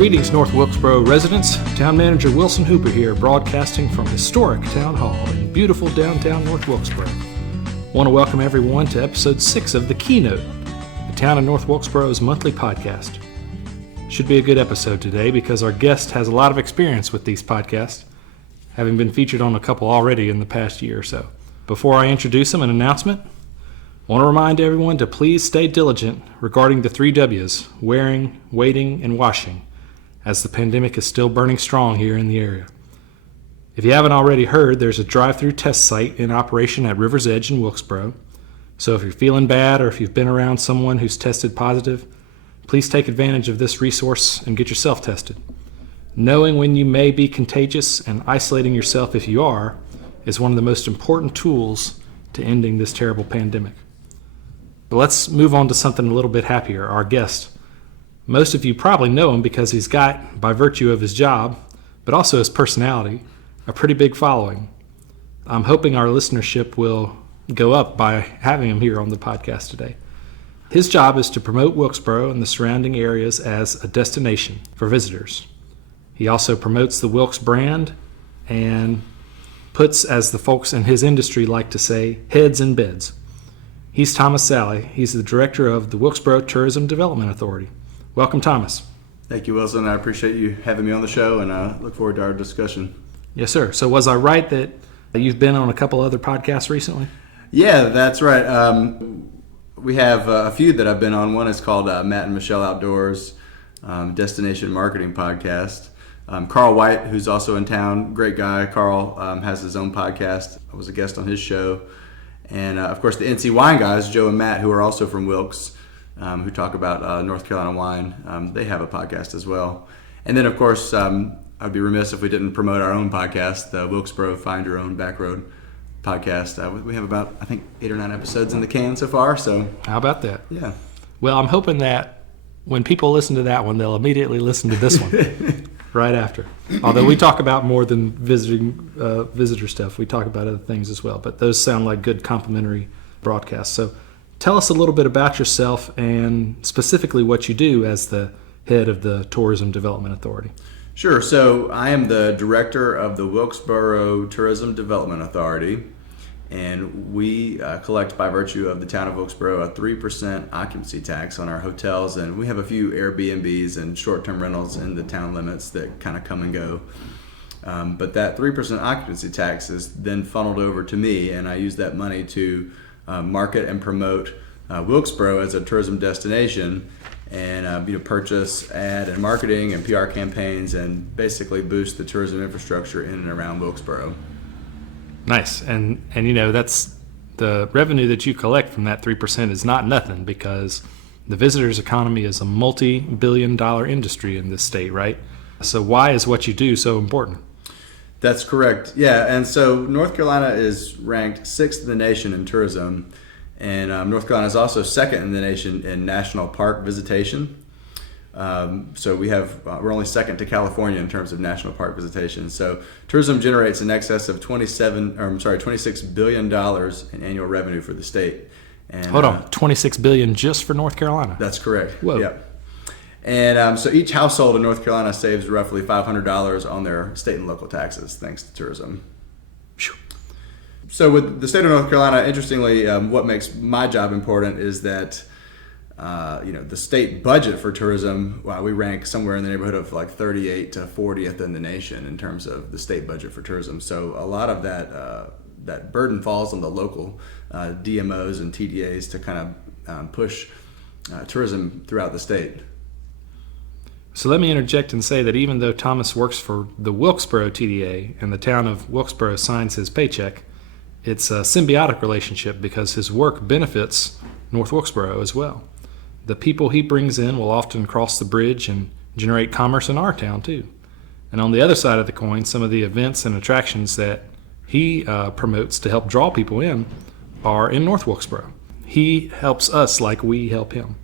Greetings, North Wilkesboro residents. Town Manager Wilson Hooper here, broadcasting from historic Town Hall in beautiful downtown North Wilkesboro. I want to welcome everyone to episode 6 of the Keynote, the Town of North Wilkesboro's monthly podcast. Should be a good episode today because our guest has a lot of experience with these podcasts, having been featured on a couple already in the past year or so. Before I introduce him, an announcement. I want to remind everyone to please stay diligent regarding the 3 W's, wearing, waiting, and washing, as the pandemic is still burning strong here in the area. If you haven't already heard, there's a drive-through test site in operation at River's Edge in Wilkesboro. So if you're feeling bad or if you've been around someone who's tested positive, please take advantage of this resource and get yourself tested. Knowing when you may be contagious and isolating yourself if you are is one of the most important tools to ending this terrible pandemic. But let's move on to something a little bit happier. Our guest. Most of you probably know him because he's got, by virtue of his job, but also his personality, a pretty big following. I'm hoping our listenership will go up by having him here on the podcast today. His job is to promote Wilkesboro and the surrounding areas as a destination for visitors. He also promotes the Wilkes brand and puts, as the folks in his industry like to say, heads in beds. He's Thomas Salley. He's the director of the Wilkesboro Tourism Development Authority. Welcome, Thomas. Thank you, Wilson. I appreciate you having me on the show, and I look forward to our discussion. Yes, sir. So was I right that you've been on a couple other podcasts recently? Yeah, that's right. We have a few that I've been on. One is called Matt and Michelle Outdoors, Destination Marketing Podcast. Carl White, who's also in town, great guy. Carl has his own podcast. I was a guest on his show. And, of course, the NC Wine guys, Joe and Matt, who are also from Wilkes, who talk about North Carolina wine. They have a podcast as well. And then, of course, I'd be remiss if we didn't promote our own podcast, the Wilkesboro Find Your Own Backroad podcast. We have about, I think, 8 or 9 episodes in the can so far. So how about that? Yeah. Well, I'm hoping that when people listen to that one, they'll immediately listen to this one right after. Although we talk about more than visitor stuff. We talk about other things as well. But those sound like good complimentary broadcasts. So tell us a little bit about yourself and specifically what you do as the head of the Tourism Development Authority. Sure. So I am the director of the Wilkesboro Tourism Development Authority, and we collect, by virtue of the town of Wilkesboro, a 3% occupancy tax on our hotels, and we have a few Airbnbs and short-term rentals in the town limits that kind of come and go. But that 3% occupancy tax is then funneled over to me, and I use that money to market and promote Wilkesboro as a tourism destination, and purchase ad and marketing and PR campaigns, and basically boost the tourism infrastructure in and around Wilkesboro. Nice. And that's the revenue that you collect from that 3% is not nothing, because the visitors economy is a multi-billion-dollar industry in this state, right? So why is what you do so important? That's correct. Yeah, and so North Carolina is ranked 6th in the nation in tourism, and North Carolina is also 2nd in the nation in national park visitation. So we're only 2nd to California in terms of national park visitation. So tourism generates in excess of $26 billion in annual revenue for the state. And, hold on, $26 billion just for North Carolina? That's correct. Whoa. Yeah. And so each household in North Carolina saves roughly $500 on their state and local taxes thanks to tourism. So with the state of North Carolina, interestingly, what makes my job important is that the state budget for tourism, we rank somewhere in the neighborhood of like 38 to 40th in the nation in terms of the state budget for tourism. So a lot of that burden falls on the local DMOs and TDAs to kind of push tourism throughout the state. So let me interject and say that even though Thomas works for the Wilkesboro TDA and the town of Wilkesboro signs his paycheck, it's a symbiotic relationship because his work benefits North Wilkesboro as well. The people he brings in will often cross the bridge and generate commerce in our town too. And on the other side of the coin, some of the events and attractions that he promotes to help draw people in are in North Wilkesboro. He helps us like we help him.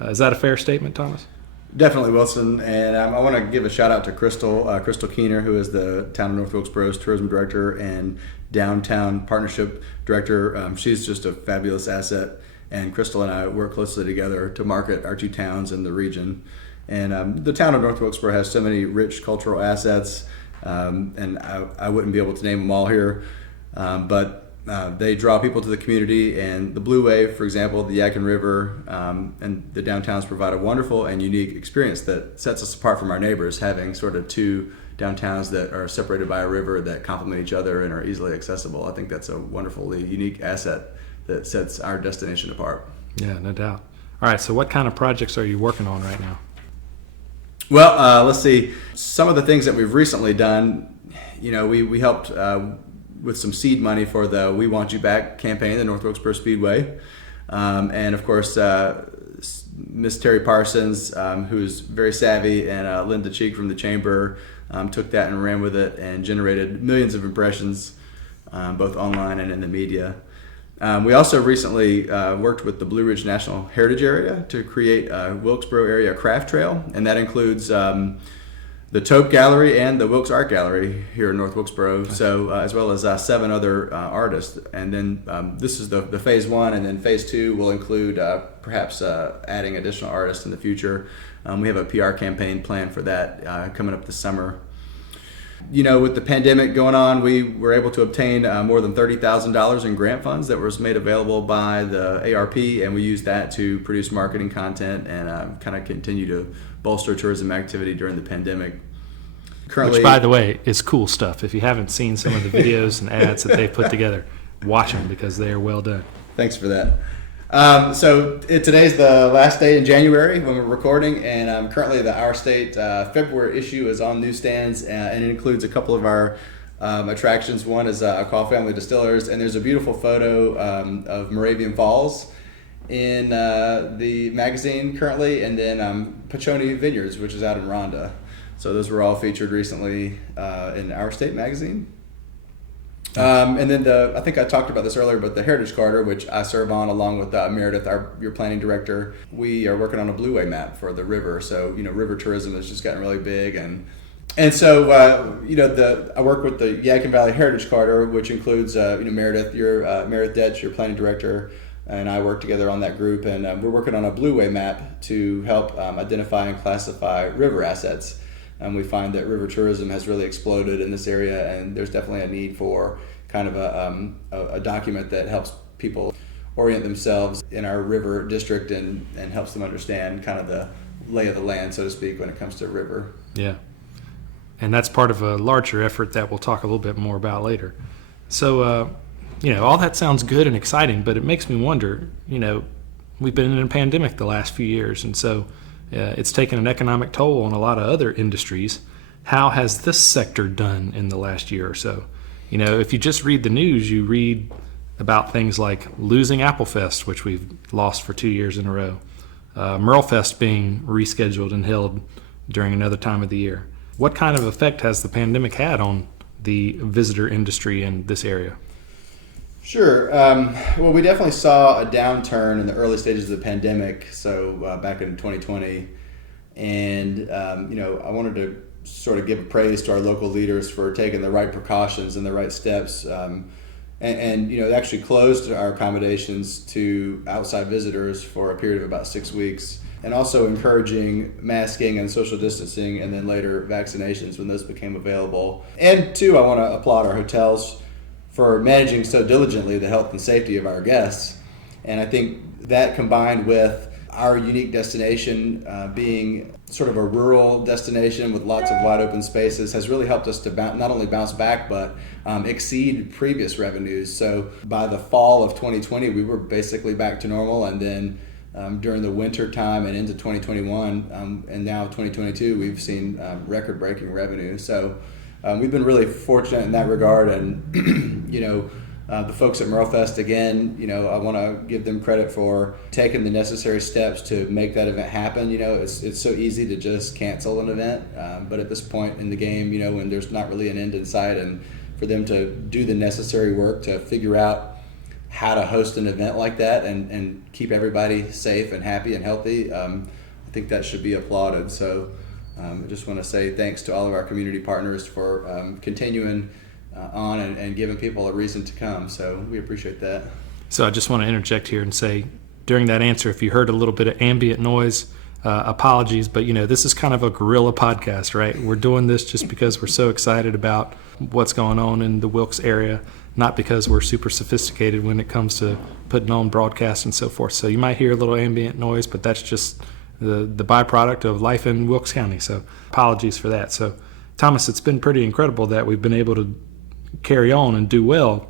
Is that a fair statement, Thomas? Definitely, Wilson. And I want to give a shout out to Crystal Keener, who is the town of North Wilkesboro's tourism director and downtown partnership director. She's just a fabulous asset. And Crystal and I work closely together to market our 2 towns in the region. And the town of North Wilkesboro has so many rich cultural assets, and I wouldn't be able to name them all here, but they draw people to the community. And the Blue Wave, for example, the Yadkin River, and the downtowns provide a wonderful and unique experience that sets us apart from our neighbors, having sort of two downtowns that are separated by a river that complement each other and are easily accessible. I think that's a wonderfully unique asset that sets our destination apart. Yeah, no doubt. All right, so what kind of projects are you working on right now? Well, let's see. Some of the things that we've recently done, we helped with some seed money for the We Want You Back campaign, the North Wilkesboro Speedway. And of course, Miss Terry Parsons, who's very savvy, and Linda Cheek from the Chamber took that and ran with it and generated millions of impressions, both online and in the media. We also recently worked with the Blue Ridge National Heritage Area to create a Wilkesboro area craft trail, and that includes the Tope Gallery and the Wilkes Art Gallery here in North Wilkesboro, so as well as 7 other artists. And then this is the phase 1, and then phase 2 will include perhaps adding additional artists in the future. We have a PR campaign planned for that coming up this summer. With the pandemic going on, we were able to obtain more than $30,000 in grant funds that was made available by the ARP, and we used that to produce marketing content and kind of continue to bolster tourism activity during the pandemic. Currently, which, by the way, is cool stuff. If you haven't seen some of the videos and ads that they've put together, watch them because they are well done. Thanks for that. So today's the last day in January when we're recording, and currently the Our State February issue is on newsstands, and it includes a couple of our attractions. One is Call Family Distillers, and there's a beautiful photo of Moravian Falls in the magazine currently, and then Pachoni Vineyards, which is out in Rhonda. So those were all featured recently in Our State magazine. And then I think I talked about this earlier, but the Heritage Charter, which I serve on along with Meredith, your planning director, we are working on a Blue Way map for the river. So, river tourism has just gotten really big. And so, I work with the Yadkin Valley Heritage Charter, which includes, Meredith, Meredith Detch, your planning director, and I work together on that group. And we're working on a Blue Way map to help identify and classify river assets. And we find that river tourism has really exploded in this area, and there's definitely a need for kind of a document that helps people orient themselves in our river district and helps them understand kind of the lay of the land, so to speak, when it comes to river. Yeah, and that's part of a larger effort that we'll talk a little bit more about later. So, all that sounds good and exciting, but it makes me wonder, we've been in a pandemic the last few years, and so it's taken an economic toll on a lot of other industries. How has this sector done in the last year or so? If you just read the news, you read about things like losing Applefest, which we've lost for 2 years in a row, Merlefest being rescheduled and held during another time of the year. What kind of effect has the pandemic had on the visitor industry in this area? Sure. Well, we definitely saw a downturn in the early stages of the pandemic, so back in 2020. And, I wanted to sort of give a praise to our local leaders for taking the right precautions and the right steps. They actually closed our accommodations to outside visitors for a period of about 6 weeks, and also encouraging masking and social distancing, and then later vaccinations when those became available. And two, I want to applaud our hotels for managing so diligently the health and safety of our guests. And I think that, combined with our unique destination being sort of a rural destination with lots of wide open spaces, has really helped us to not only bounce back, but exceed previous revenues. So by the fall of 2020, we were basically back to normal. And then during the winter time and into 2021, and now 2022, we've seen record-breaking revenue. So we've been really fortunate in that regard. And, the folks at Merlefest, again, I want to give them credit for taking the necessary steps to make that event happen. It's so easy to just cancel an event, but at this point in the game, when there's not really an end in sight, and for them to do the necessary work to figure out how to host an event like that and keep everybody safe and happy and healthy, I think that should be applauded. So I just want to say thanks to all of our community partners for continuing on and giving people a reason to come. So we appreciate that. So I just want to interject here and say, during that answer, if you heard a little bit of ambient noise, apologies, but this is kind of a guerrilla podcast, right? We're doing this just because we're so excited about what's going on in the Wilkes area, not because we're super sophisticated when it comes to putting on broadcasts and so forth. So you might hear a little ambient noise, but that's just the byproduct of life in Wilkes County. So apologies for that. So Thomas, it's been pretty incredible that we've been able to carry on and do well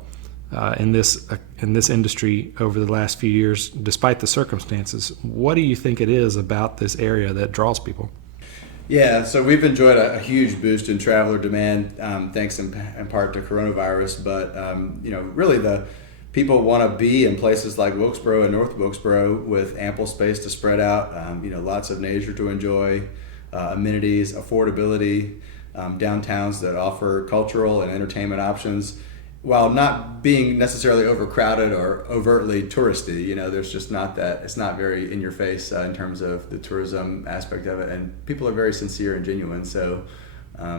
in this industry over the last few years, despite the circumstances. What do you think it is about this area that draws people? Yeah, so we've enjoyed a huge boost in traveler demand, thanks in part to coronavirus. But really, the people want to be in places like Wilkesboro and North Wilkesboro with ample space to spread out. Lots of nature to enjoy, amenities, affordability, downtowns that offer cultural and entertainment options, while not being necessarily overcrowded or overtly touristy. There's just not that. It's not very in your face in terms of the tourism aspect of it, and people are very sincere and genuine. So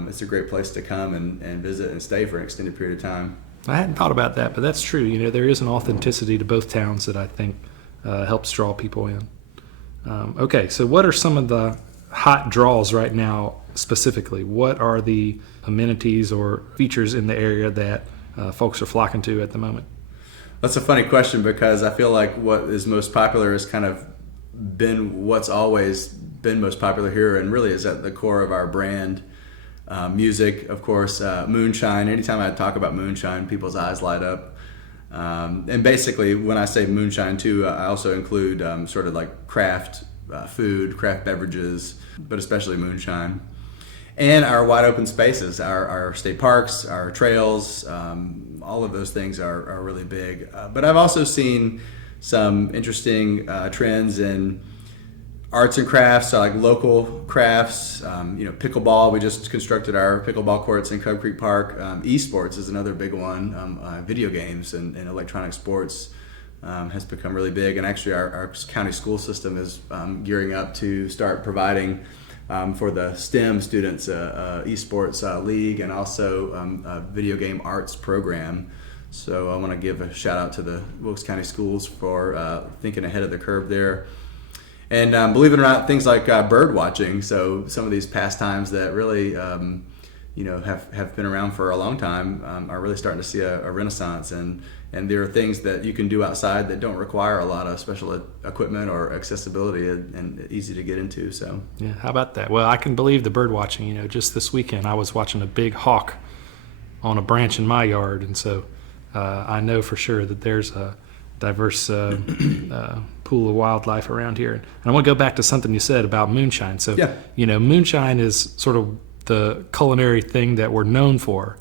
it's a great place to come and visit and stay for an extended period of time. I hadn't thought about that, but that's true. There is an authenticity to both towns that I think helps draw people in. Okay, so what are some of the hot draws right now specifically? What are the amenities or features in the area that folks are flocking to at the moment? That's a funny question, because I feel like what is most popular has kind of been what's always been most popular here, and really is at the core of our brand. Music, of course, moonshine. Anytime I talk about moonshine, people's eyes light up. And basically, when I say moonshine too, I also include sort of like craft food, craft beverages, but especially moonshine. And our wide open spaces, our state parks, our trails, all of those things are really big. But I've also seen some interesting trends in arts and crafts, so like local crafts, pickleball. We just constructed our pickleball courts in Cub Creek Park. Esports is another big one. Video games and electronic sports has become really big. And actually our county school system is gearing up to start providing for the STEM students, esports league, and also a video game arts program. So I want to give a shout out to the Wilkes County Schools for thinking ahead of the curve there. And believe it or not, things like bird watching. So some of these pastimes that really have been around for a long time are really starting to see a renaissance. And there are things that you can do outside that don't require a lot of special equipment or accessibility, and easy to get into. So yeah, how about that? Well, I can believe the bird watching. Just this weekend I was watching a big hawk on a branch in my yard, and so I know for sure that there's a diverse pool of wildlife around here. And I want to go back to something you said about moonshine. So yeah. Moonshine is sort of the culinary thing that we're known for.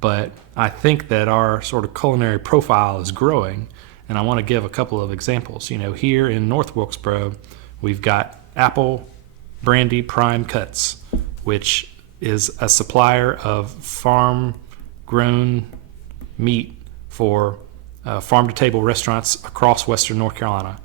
But I think that our sort of culinary profile is growing, and I want to give a couple of examples. Here in North Wilkesboro, we've got Apple Brandy Prime Cuts, which is a supplier of farm-grown meat for farm-to-table restaurants across western North Carolina.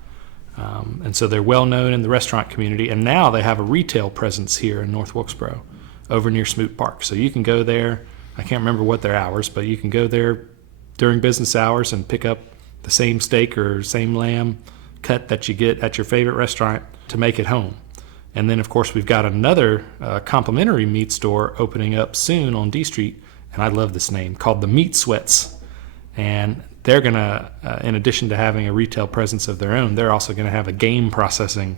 And so they're well known in the restaurant community, and now they have a retail presence here in North Wilkesboro over near Smoot Park. So you can go there. I can't remember what their hours, but you can go there during business hours and pick up the same steak or same lamb cut that you get at your favorite restaurant to make it home. And then, of course, we've got another complimentary meat store opening up soon on D Street, and I love this name, called the Meat Sweats. And they're going to, in addition to having a retail presence of their own, they're also going to have a game processing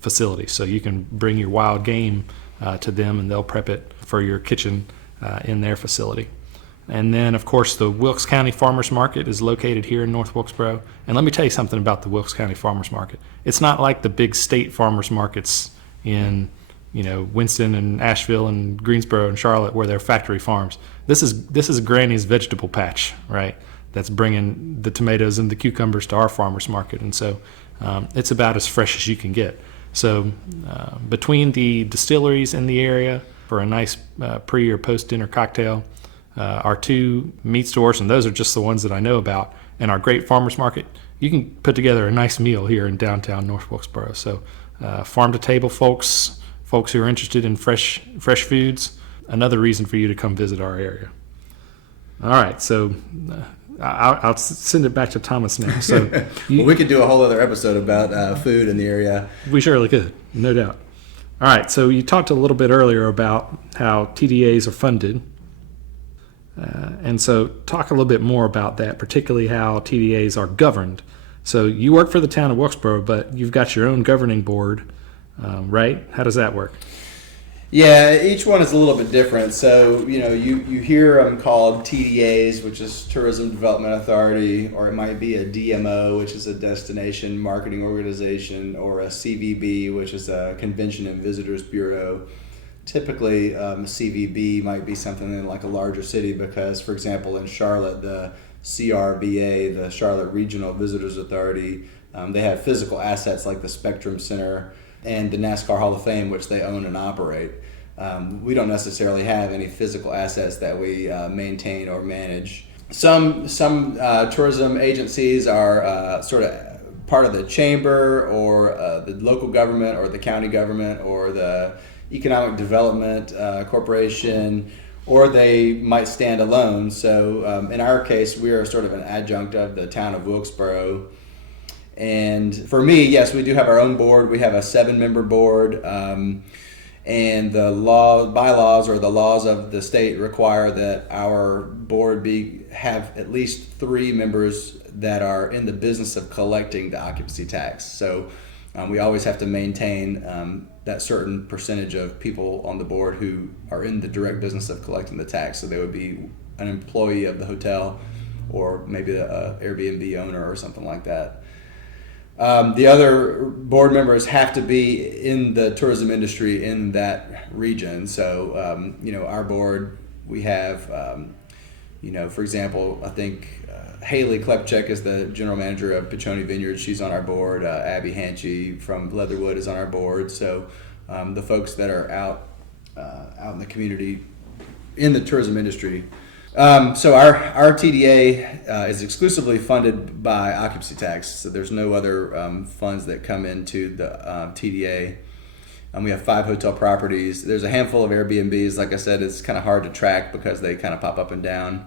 facility. So you can bring your wild game to them, and they'll prep it for your kitchen in their facility. And then, of course, the Wilkes County Farmers Market is located here in North Wilkesboro. And let me tell you something about the Wilkes County Farmers Market. It's not like the big state farmers markets in, Winston and Asheville and Greensboro and Charlotte, where they're factory farms. This is Granny's vegetable patch, right? That's bringing the tomatoes and the cucumbers to our farmers market. And so it's about as fresh as you can get. So between the distilleries in the area for a nice pre or post dinner cocktail, our two meat stores, and those are just the ones that I know about, and our great farmers market, you can put together a nice meal here in downtown North Wilkesboro. So farm to table folks who are interested in fresh foods, another reason for you to come visit our area. All right, so I'll send it back to Thomas now. So well, we could do a whole other episode about food in the area. We surely could, no doubt. All right, so you talked a little bit earlier about how TDAs are funded. And so talk a little bit more about that, particularly how TDAs are governed. So you work for the town of Wilkesboro, but you've got your own governing board, right? How does that work? Yeah, each one is a little bit different. So, you hear them called TDAs, which is Tourism Development Authority, or it might be a DMO, which is a Destination Marketing Organization, or a CVB, which is a Convention and Visitors Bureau. Typically, CVB might be something in like a larger city because, for example, in Charlotte, the CRVA, the Charlotte Regional Visitors Authority, they have physical assets like the Spectrum Center and the NASCAR Hall of Fame, which they own and operate. We don't necessarily have any physical assets that we maintain or manage. Some tourism agencies are sort of part of the chamber or the local government or the county government or the economic development corporation, or they might stand alone. So in our case, we are sort of an adjunct of the town of Wilkesboro. And for me, yes, we do have our own board. We have a 7-member board, and the bylaws or the laws of the state require that our board have at least 3 members that are in the business of collecting the occupancy tax. So we always have to maintain that certain percentage of people on the board who are in the direct business of collecting the tax. So they would be an employee of the hotel or maybe an Airbnb owner or something like that. The other board members have to be in the tourism industry in that region. So, our board, we have, for example, I think Haley Klepchek is the general manager of Pechoni Vineyards. She's on our board. Abby Hanchy from Leatherwood is on our board. So the folks that are out in the community in the tourism industry. So our TDA is exclusively funded by occupancy tax. So there's no other funds that come into the TDA. We have 5 hotel properties. There's a handful of Airbnbs. Like I said, it's kind of hard to track because they kind of pop up and down.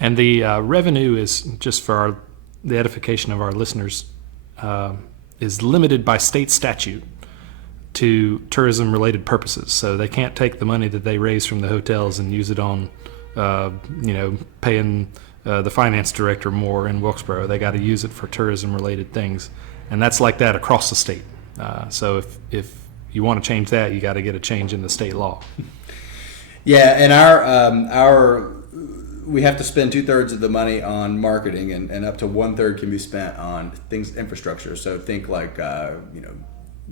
And the revenue is, just for the edification of our listeners, is limited by state statute to tourism-related purposes. So they can't take the money that they raise from the hotels and use it on paying the finance director more in Wilkesboro. They got to use it for tourism-related things, and that's like that across the state. So if you want to change that, you got to get a change in the state law. Yeah, and our we have to spend 2/3 of the money on marketing, and up to 1/3 can be spent on things infrastructure. So think like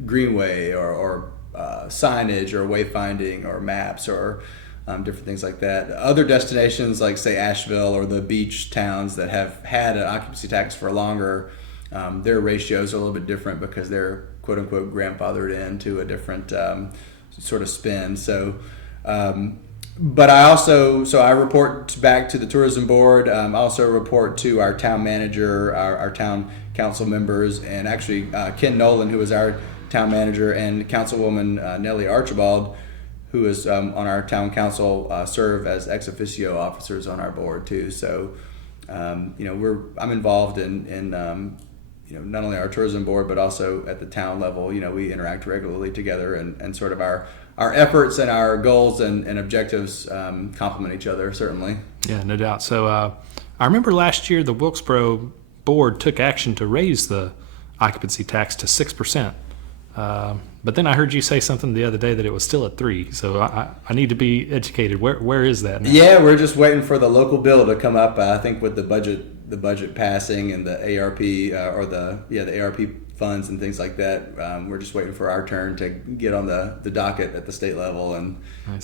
greenway or signage or wayfinding or maps or different things like that. Other destinations like, say, Asheville or the beach towns that have had an occupancy tax for longer, their ratios are a little bit different because they're quote-unquote grandfathered into a different sort of spend. So, but I report back to the tourism board. I also report to our town manager, our town council members, and actually Ken Nolan, who is our town manager, and Councilwoman Nellie Archibald, who is on our town council, serve as ex officio officers on our board too. So, I'm involved in not only our tourism board, but also at the town level. We interact regularly together, and sort of our efforts and our goals and objectives complement each other, certainly. Yeah, no doubt. So I remember last year the Wilkesboro board took action to raise the occupancy tax to 6%. But then I heard you say something the other day that it was still at 3%. So I need to be educated. Where is that now? Yeah, we're just waiting for the local bill to come up. I think with the budget passing and the ARP the ARP funds and things like that. We're just waiting for our turn to get on the docket at the state level and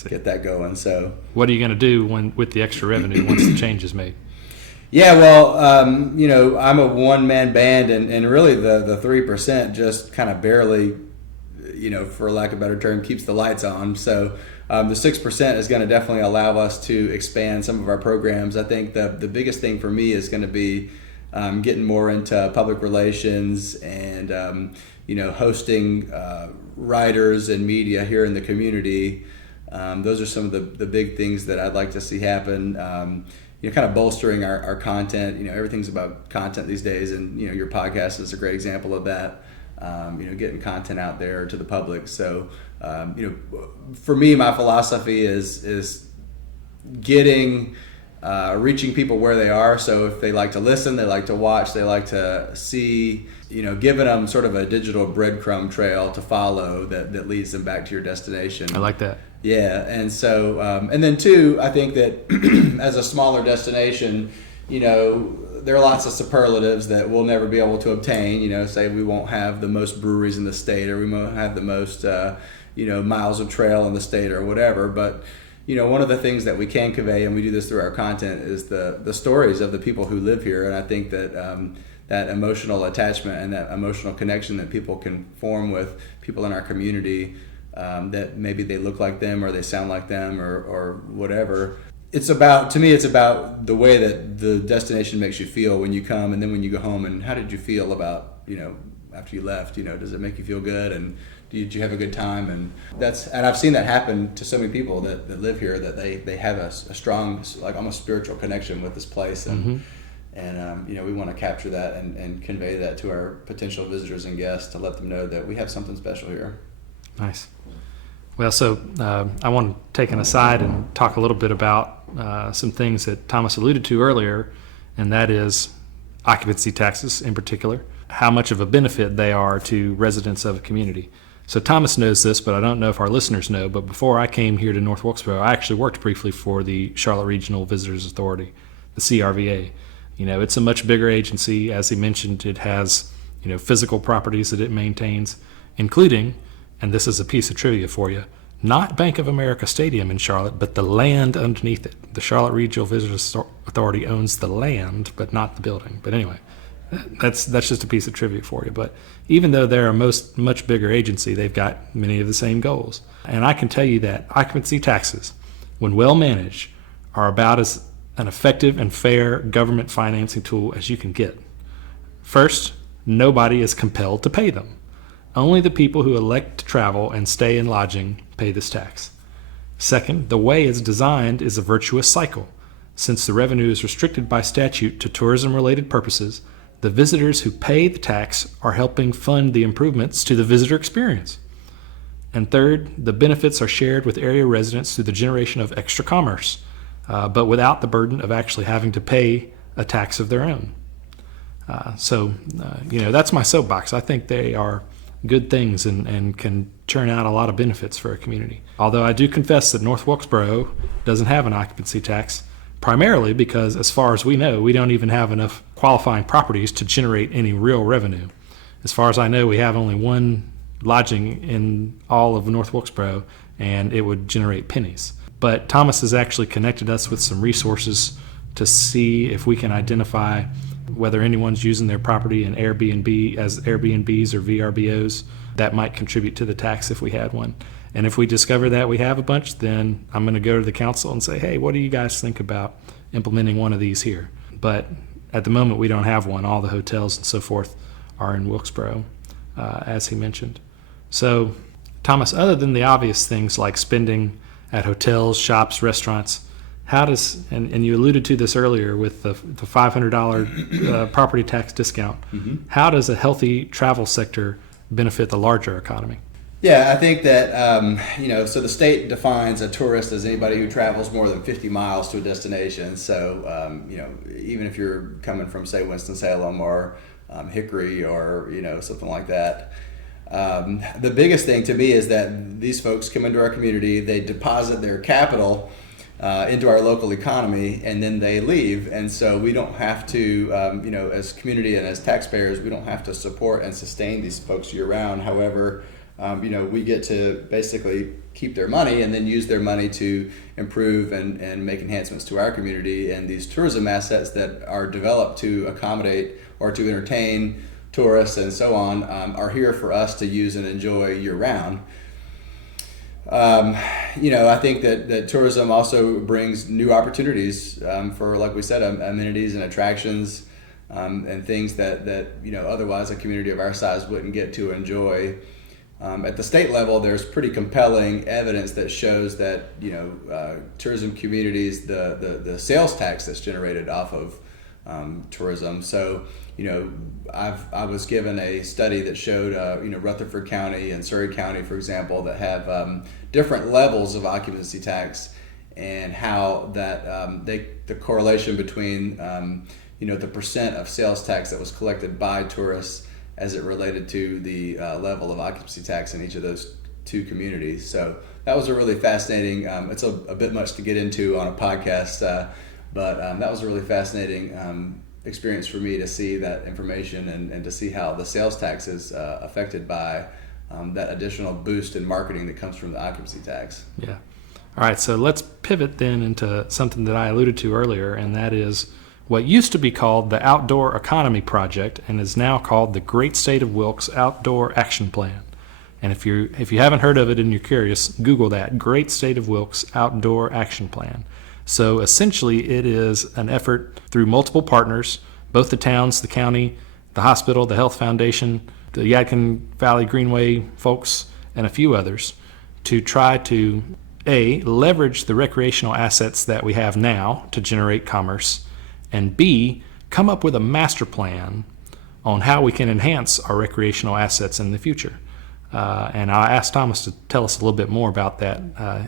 get that going. So, what are you going to do with the extra revenue once the change is made? Yeah, well, I'm a one-man band, and really the 3% just kind of barely, for lack of a better term, keeps the lights on. So the 6% is going to definitely allow us to expand some of our programs. I think the biggest thing for me is going to be getting more into public relations and, hosting writers and media here in the community. Those are some of the big things that I'd like to see happen. kind of bolstering our content. Everything's about content these days, and your podcast is a great example of that. Getting content out there to the public. So, for me, my philosophy is getting reaching people where they are. So if they like to listen, they like to watch, they like to see, giving them sort of a digital breadcrumb trail to follow that leads them back to your destination. I like that. Yeah, and so, and then two, I think that as a smaller destination, there are lots of superlatives that we'll never be able to obtain. Say we won't have the most breweries in the state, or we won't have the most, miles of trail in the state, or whatever. But one of the things that we can convey, and we do this through our content, is the stories of the people who live here. And I think that that emotional attachment and that emotional connection that people can form with people in our community, that maybe they look like them or they sound like them or whatever. It's about the way that the destination makes you feel when you come, and then when you go home, and how did you feel about, after you left, does it make you feel good, and did you have a good time? And I've seen that happen to so many people that live here, that they have a strong, like almost spiritual connection with this place, and we want to capture that and convey that to our potential visitors and guests, to let them know that we have something special here. Nice. Well, so I want to take an aside and talk a little bit about some things that Thomas alluded to earlier, and that is occupancy taxes in particular, how much of a benefit they are to residents of a community. So Thomas knows this, but I don't know if our listeners know, but before I came here to North Wilkesboro, I actually worked briefly for the Charlotte Regional Visitors Authority, the CRVA. It's a much bigger agency. As he mentioned, it has, physical properties that it maintains, including, and this is a piece of trivia for you, not Bank of America Stadium in Charlotte, but the land underneath it. The Charlotte Regional Visitors Authority owns the land, but not the building. But anyway, that's just a piece of trivia for you. But even though they're a much bigger agency, they've got many of the same goals. And I can tell you that occupancy taxes, when well managed, are about as an effective and fair government financing tool as you can get. First, nobody is compelled to pay them. Only the people who elect to travel and stay in lodging pay this tax. Second, the way it's designed is a virtuous cycle. Since the revenue is restricted by statute to tourism-related purposes, the visitors who pay the tax are helping fund the improvements to the visitor experience. And third, the benefits are shared with area residents through the generation of extra commerce, but without the burden of actually having to pay a tax of their own. So that's my soapbox. I think they are good things and can churn out a lot of benefits for a community. Although I do confess that North Wilkesboro doesn't have an occupancy tax, primarily because, as far as we know, we don't even have enough qualifying properties to generate any real revenue. As far as I know, we have only one lodging in all of North Wilkesboro, and it would generate pennies. But Thomas has actually connected us with some resources to see if we can identify whether anyone's using their property in Airbnb as Airbnbs or VRBOs that might contribute to the tax if we had one. And if we discover that we have a bunch, then I'm going to go to the council and say, hey, what do you guys think about implementing one of these here? But at the moment, we don't have one. All the hotels and so forth are in Wilkesboro, as he mentioned. So, Thomas, other than the obvious things like spending at hotels, shops, restaurants, how does, and you alluded to this earlier with the $500 property tax discount, how does a healthy travel sector benefit the larger economy? Yeah, I think that, so the state defines a tourist as anybody who travels more than 50 miles to a destination. So, even if you're coming from, say, Winston-Salem or Hickory or, something like that, the biggest thing to me is that these folks come into our community, they deposit their capital into our local economy, and then they leave. And so we don't have to, as community and as taxpayers, we don't have to support and sustain these folks year round. However, we get to basically keep their money and then use their money to improve and make enhancements to our community. And these tourism assets that are developed to accommodate or to entertain tourists and so on are here for us to use and enjoy year round. I think that tourism also brings new opportunities for, like we said, amenities and attractions and things that otherwise a community of our size wouldn't get to enjoy. At the state level, there's pretty compelling evidence that shows that tourism communities, the sales tax that's generated off of tourism. So I was given a study that showed Rutherford County and Surrey County, for example, that have different levels of occupancy tax, and how that the correlation between the percent of sales tax that was collected by tourists as it related to the level of occupancy tax in each of those two communities. So that was a really fascinating, it's a bit much to get into on a podcast, but that was a really fascinating experience for me to see that information and to see how the sales tax is affected by that additional boost in marketing that comes from the occupancy tax. Yeah. All right, so let's pivot then into something that I alluded to earlier, and that is what used to be called the Outdoor Economy Project and is now called the Great State of Wilkes Outdoor Action Plan. And if you haven't heard of it and you're curious, Google that, Great State of Wilkes Outdoor Action Plan. So essentially it is an effort through multiple partners, both the towns, the county, the hospital, the health foundation, the Yadkin Valley Greenway folks, and a few others, to try to A, leverage the recreational assets that we have now to generate commerce, and B, come up with a master plan on how we can enhance our recreational assets in the future. And I asked Thomas to tell us a little bit more about that.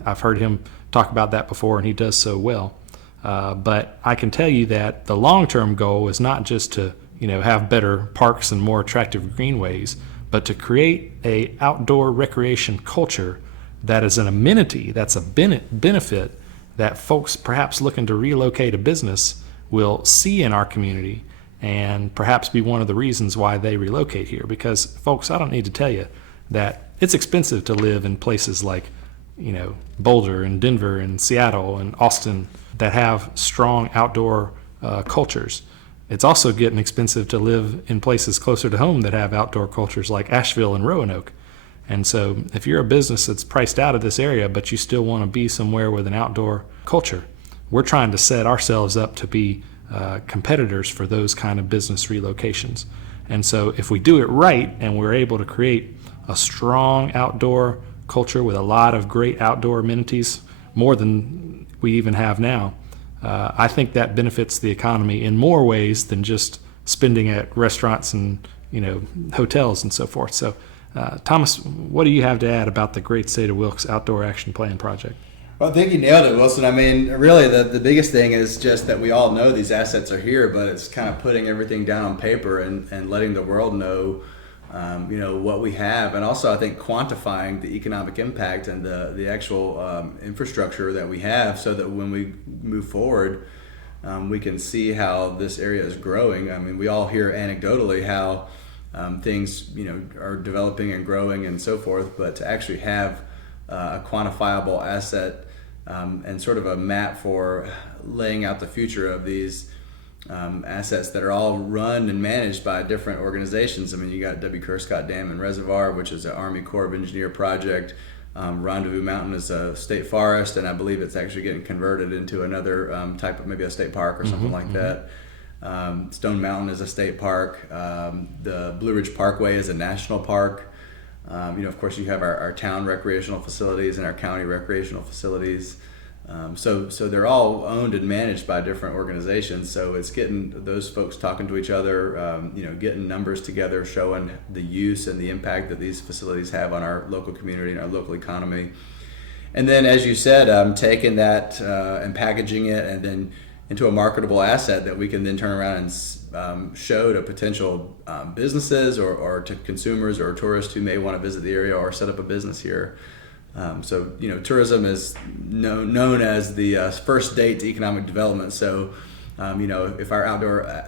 I've heard him talk about that before, and he does so well. But I can tell you that the long-term goal is not just to have better parks and more attractive greenways, but to create a outdoor recreation culture that is an amenity, that's a benefit that folks perhaps looking to relocate a business will see in our community and perhaps be one of the reasons why they relocate here. Because folks, I don't need to tell you that it's expensive to live in places like Boulder and Denver and Seattle and Austin that have strong outdoor cultures. It's also getting expensive to live in places closer to home that have outdoor cultures like Asheville and Roanoke. And so if you're a business that's priced out of this area, but you still want to be somewhere with an outdoor culture, we're trying to set ourselves up to be competitors for those kind of business relocations. And so if we do it right and we're able to create a strong outdoor culture with a lot of great outdoor amenities, more than we even have now, I think that benefits the economy in more ways than just spending at restaurants and hotels and so forth. So Thomas, what do you have to add about the Great State of Wilkes Outdoor Action Plan project? Well, I think you nailed it, Wilson. I mean, really, the biggest thing is just that we all know these assets are here, but it's kind of putting everything down on paper and letting the world know, what we have. And also, I think, quantifying the economic impact and the actual infrastructure that we have so that when we move forward, we can see how this area is growing. I mean, we all hear anecdotally how things, are developing and growing and so forth, but to actually have a quantifiable asset and sort of a map for laying out the future of these assets that are all run and managed by different organizations. I mean, you got W. Scott Dam and Reservoir, which is an Army Corps of Engineer project. Rendezvous Mountain is a state forest, and I believe it's actually getting converted into another type of, maybe a state park or something like that. Stone Mountain is a state park. The Blue Ridge Parkway is a national park. Of course, you have our town recreational facilities and our county recreational facilities. So they're all owned and managed by different organizations. So it's getting those folks talking to each other, getting numbers together, showing the use and the impact that these facilities have on our local community and our local economy. And then, as you said, taking that and packaging it and then into a marketable asset that we can then turn around and show to potential businesses or to consumers or tourists who may want to visit the area or set up a business here. Tourism is known as the first date to economic development. So, if our outdoor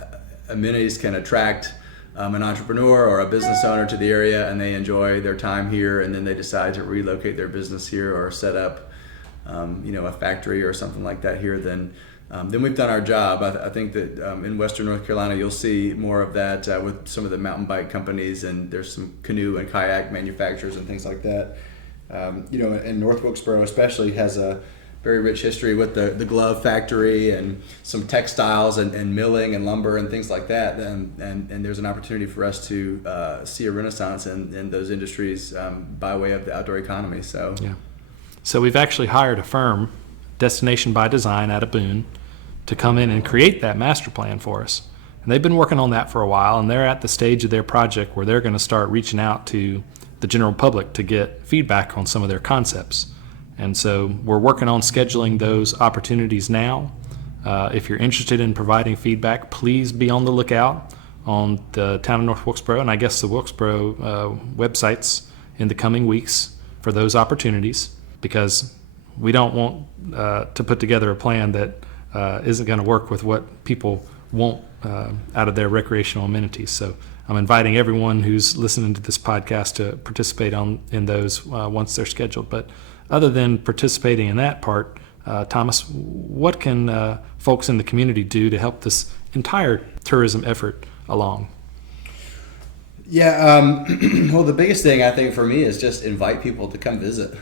amenities can attract an entrepreneur or a business owner to the area and they enjoy their time here and then they decide to relocate their business here or set up, a factory or something like that here, then we've done our job. I think that in Western North Carolina, you'll see more of that with some of the mountain bike companies, and there's some canoe and kayak manufacturers and things like that. And North Wilkesboro especially has a very rich history with the glove factory and some textiles and milling and lumber and things like that. And there's an opportunity for us to see a renaissance in those industries by way of the outdoor economy. So we've actually hired a firm, Destination by Design, out of Boone, to come in and create that master plan for us. And they've been working on that for a while, and they're at the stage of their project where they're going to start reaching out to the general public to get feedback on some of their concepts. And so we're working on scheduling those opportunities now. If you're interested in providing feedback, please be on the lookout on the Town of North Wilkesboro, and I guess the Wilkesboro websites in the coming weeks for those opportunities, because we don't want to put together a plan that isn't going to work with what people want out of their recreational amenities. So I'm inviting everyone who's listening to this podcast to participate in those once they're scheduled. But other than participating in that part, Thomas, what can folks in the community do to help this entire tourism effort along? Yeah, well, the biggest thing I think for me is just invite people to come visit.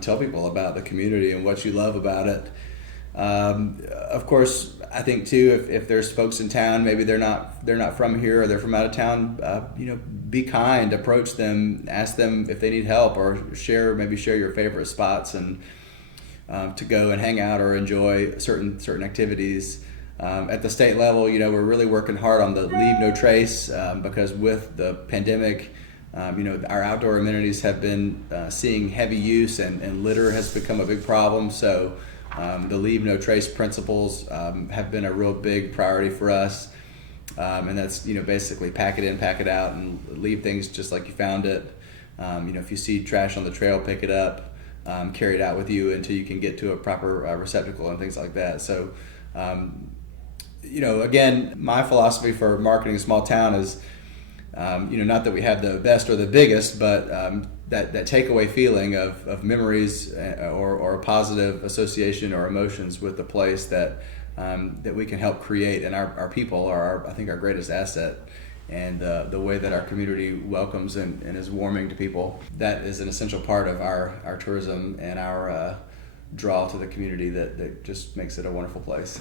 Tell people about the community and what you love about it. Of course, I think too, if there's folks in town, maybe they're not from here or they're from out of town, be kind, approach them, ask them if they need help, or share your favorite spots and to go and hang out or enjoy certain activities. At the state level, we're really working hard on the Leave No Trace because with the pandemic, our outdoor amenities have been seeing heavy use and litter has become a big problem. So the Leave No Trace principles have been a real big priority for us. And that's, basically pack it in, pack it out, and leave things just like you found it. If you see trash on the trail, pick it up, carry it out with you until you can get to a proper receptacle and things like that. So, again, my philosophy for marketing a small town is, not that we have the best or the biggest, but that takeaway feeling of memories or a positive association or emotions with the place that we can help create. And our people are, I think, our greatest asset. And the way that our community welcomes and is warming to people, that is an essential part of our tourism and our draw to the community that just makes it a wonderful place.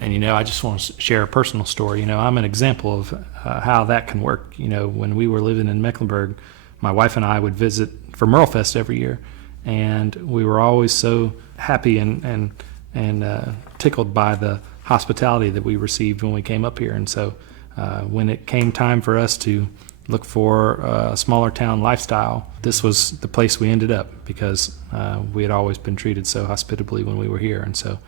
And I just want to share a personal story. I'm an example of how that can work. When we were living in Mecklenburg, my wife and I would visit for Merlefest every year, and we were always so happy and tickled by the hospitality that we received when we came up here. And so when it came time for us to look for a smaller town lifestyle, this was the place we ended up, because we had always been treated so hospitably when we were here. And so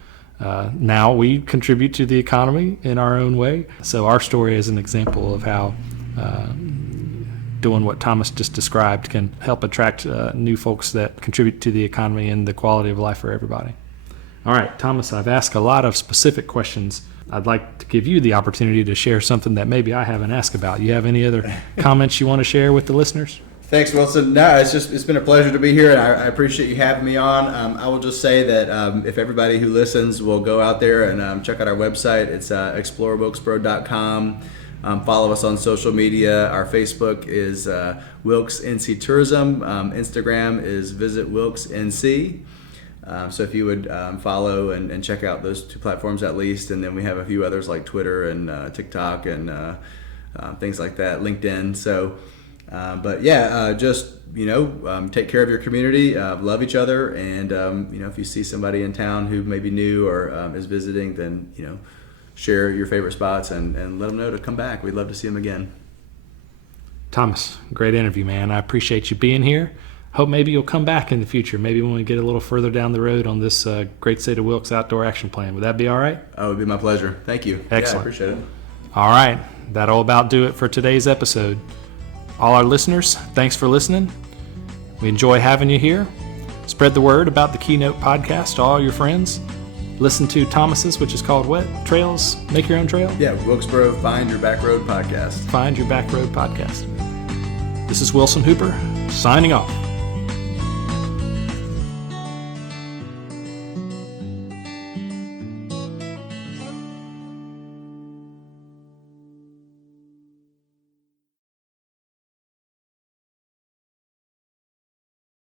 now we contribute to the economy in our own way. So our story is an example of how doing what Thomas just described can help attract new folks that contribute to the economy and the quality of life for everybody. All right, Thomas, I've asked a lot of specific questions. I'd like to give you the opportunity to share something that maybe I haven't asked about. You have any other comments you want to share with the listeners? Thanks, Wilson. No, it's been a pleasure to be here, and I appreciate you having me on. I will just say that if everybody who listens will go out there and check out our website, it's explorewilkesboro.com. Follow us on social media. Our Facebook is Wilkes NC Tourism. Instagram is Visit Wilkes NC. So if you would follow and check out those two platforms at least, and then we have a few others like Twitter and TikTok and things like that, LinkedIn. So, take care of your community, love each other, and if you see somebody in town who may be new or is visiting, then share your favorite spots and let them know to come back. We'd love to see them again. Thomas, great interview, man. I appreciate you being here. Hope maybe you'll come back in the future, maybe when we get a little further down the road on this Great State of Wilkes Outdoor Action Plan. Would that be all right? Oh, it would be my pleasure. Thank you. Excellent. Yeah, I appreciate it. All right. That'll about do it for today's episode. All our listeners, thanks for listening. We enjoy having you here. Spread the word about the Keynote podcast to all your friends. Listen to Thomas's, which is called what? Trails? Make Your Own Trail? Yeah, Wilkesboro Find Your Back Road podcast. Find Your Back Road podcast. This is Wilson Hooper, signing off.